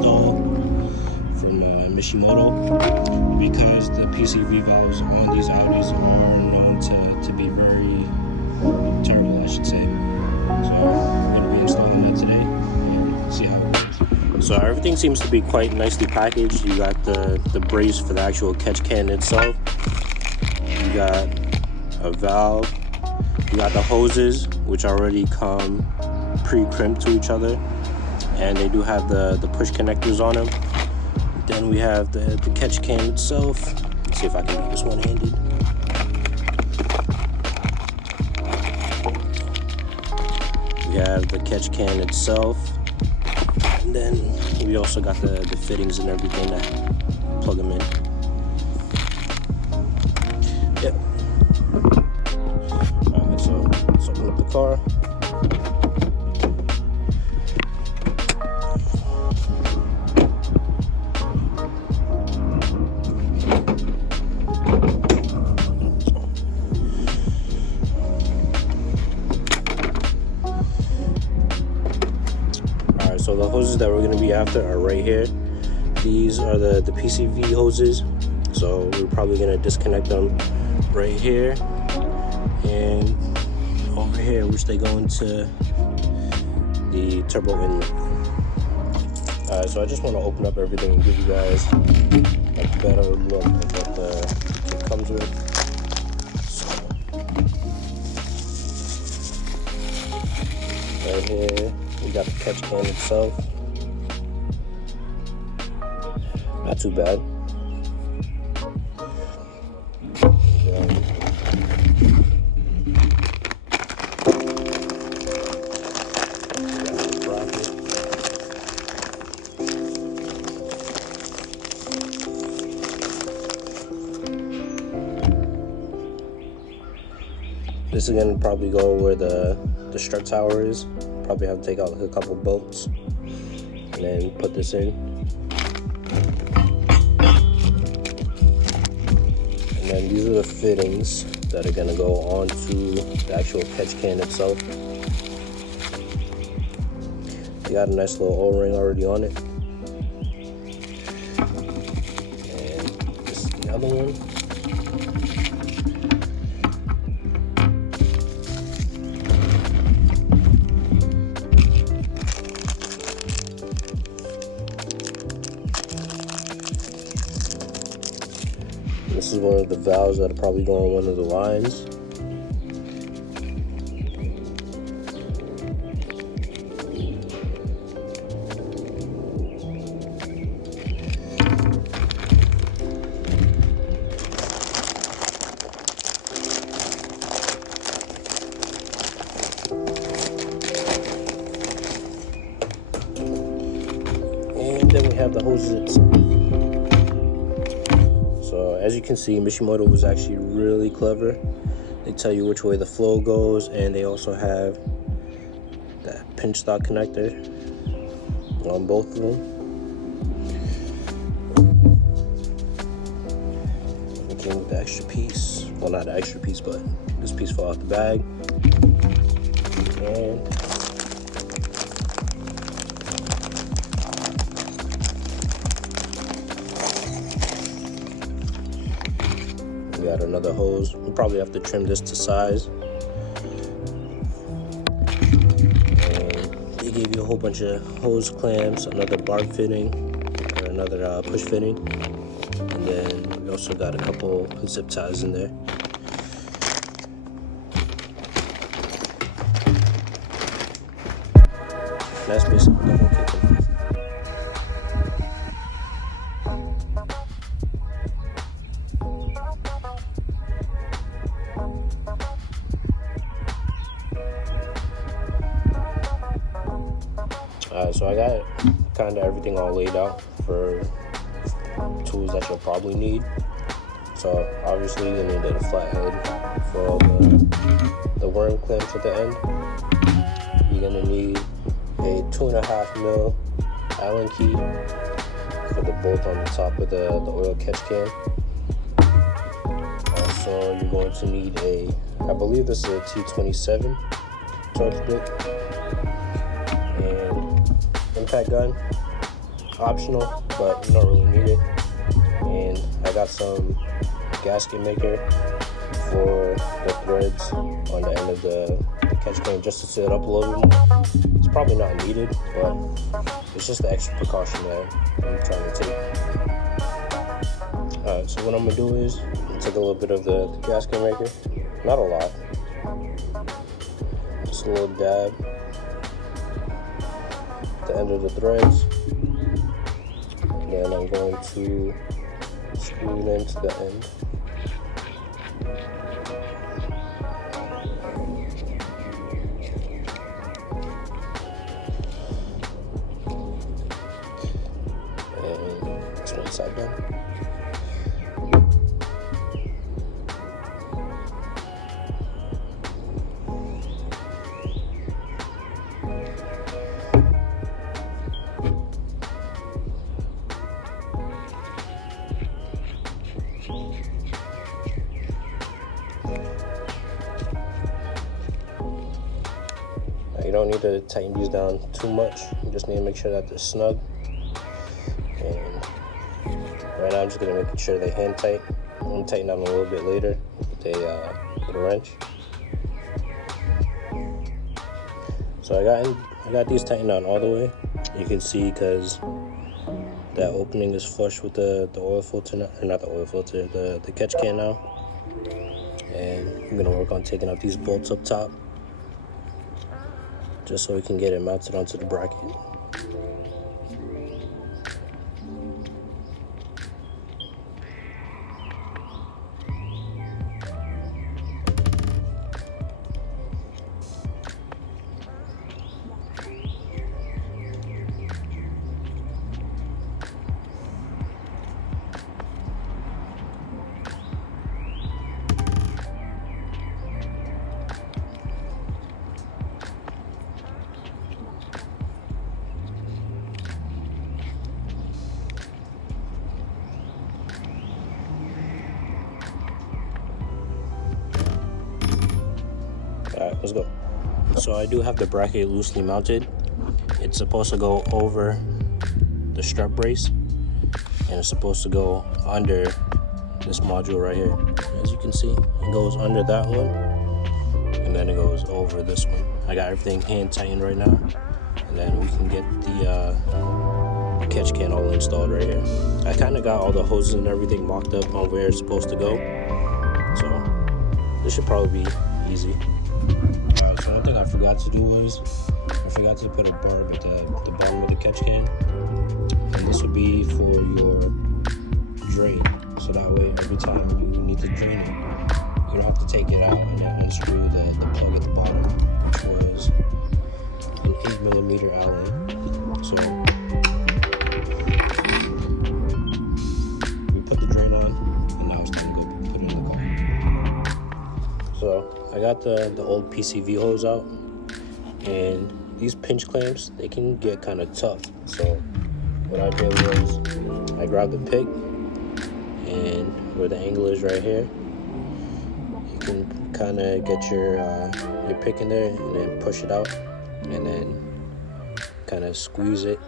install from MISHIMOTO, because the PCV valves on these Audis are known to be very terrible, I should say. So I'm going to be installing that today and see how it works. So everything seems to be quite nicely packaged. You got the brace for the actual catch can itself. You got a valve. You got the hoses, which already come pre-crimped to each other, and they do have the push connectors on them. Then we have the catch can itself. Let's see if I can do this one-handed. We have the catch can itself, and then we also got the fittings and everything that plug them in. Yep. Alright, so let's open up the car. Alright, so the hoses that we're going to be after are right here. These are the PCV hoses, so we're probably going to disconnect them right here and over here, which they go into the turbo inlet. Alright, so I just want to open up everything and give you guys a better look at what the kit comes with. So, right here, we got the catch can itself. Not too bad. This is gonna probably go where the strut tower is. Probably have to take out like a couple bolts and then put this in. And then these are the fittings that are gonna go onto the actual catch can itself. You got a nice little O-ring already on it. And this is the other one. This is one of the valves that are probably going on one of the lines. And then we have the hoses itself. So as you can see, MISHIMOTO was actually really clever. They tell you which way the flow goes, and they also have that pinch stop connector on both of them. It came with the extra piece. Well, not the extra piece, but this piece fell out the bag. And we got another hose. We'll probably have to trim this to size. And they gave you a whole bunch of hose clamps, another barb fitting, or another push fitting. And then we also got a couple zip ties in there. That's basically the whole kit. So I got kind of everything all laid out for tools that you'll probably need. So obviously you need a flathead for all the worm clamps at the end. You're gonna need a 2.5 mil Allen key for the bolt on the top of the oil catch can. Also, you're going to need I believe this is a T27 charge bit, and impact gun, optional, but you don't really need it. And I got some gasket maker for the threads on the end of the catch can just to set it up a little bit more. It's probably not needed, but it's just the extra precaution that I'm trying to take. Alright, so what I'm going to do is take a little bit of the gasket maker, not a lot, just a little dab at the end of the threads, and then I'm going to screw it into the end. And this one side down. You don't need to tighten these down too much. You just need to make sure that they're snug. And right now I'm just gonna make sure they hand tight. I'm gonna tighten them a little bit later with a wrench. So I got these tightened down all the way. You can see because that opening is flush with the oil filter, or not the oil filter, the catch can now. And I'm gonna work on taking out these bolts up top, just so we can get it mounted onto the bracket. Alright, let's go. So I do have the bracket loosely mounted. It's supposed to go over the strap brace, and it's supposed to go under this module right here. As you can see, it goes under that one, and then it goes over this one. I got everything hand tightened right now, and then we can get the catch can all installed right here. I kind of got all the hoses and everything mocked up on where it's supposed to go, so this should probably be easy. Alright, so one thing I forgot to do was I forgot to put a barb at the bottom of the catch can, and this would be for your drain, so that way every time you need to drain it, you don't have to take it out and then unscrew the plug at the bottom, which was an 8mm Allen. So we put the drain on, and now it's time to go put it in the car. So I got the old PCV hose out, and these pinch clamps, they can get kind of tough. So what I did was I grabbed the pick, and where the angle is right here, you can kind of get your pick in there and then push it out, and then kind of squeeze it,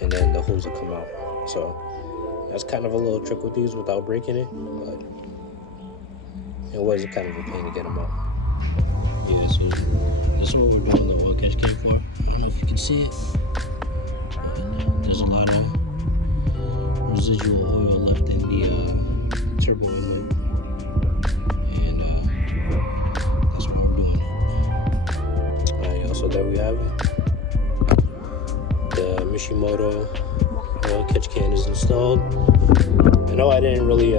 and then the hose will come out. So that's kind of a little trick with these without breaking it, but it was kind of a pain to get them out. Yeah, so this is what we're doing the oil catch can for. I don't know if you can see it, and there's a lot of residual oil left in the turbo inlet, and that's what I'm doing. Alright, so there we have it. The MISHIMOTO Oil Catch Can is installed. I know I didn't really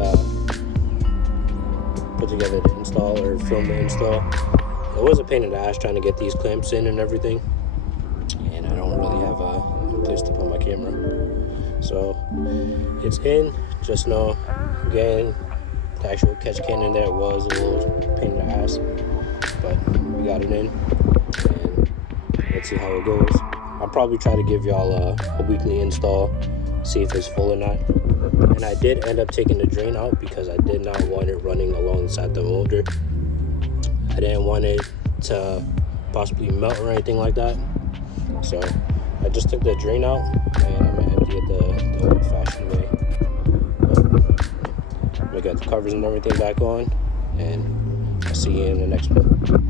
put together the install or film the install. It was a pain in the ass trying to get these clamps in and everything, and I don't really have a place to put my camera. So it's in. Just know, again, the actual catch can in there was a little pain in the ass, but we got it in, and let's see how it goes. I'll probably try to give y'all a weekly install, see if it's full or not. And I did end up taking the drain out because I did not want it running alongside the motor. I didn't want it to possibly melt or anything like that. So I just took the drain out, and I'm gonna empty it the old-fashioned way. But we got the covers and everything back on, and I'll see you in the next one.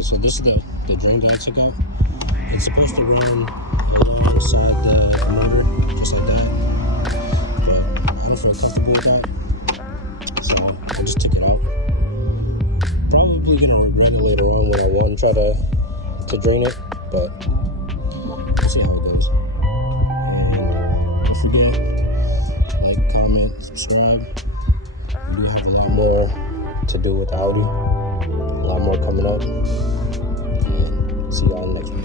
So this is the drain guide I took out. It's supposed to run alongside the motor, just like that. But I don't feel comfortable with that, so I just took it out. Probably gonna regret it later on when I want to try to drain it, but we'll see how it goes. And don't forget, like, comment, subscribe. We do have a lot more to do with the Audi. A lot more coming up. And see y'all in the next one.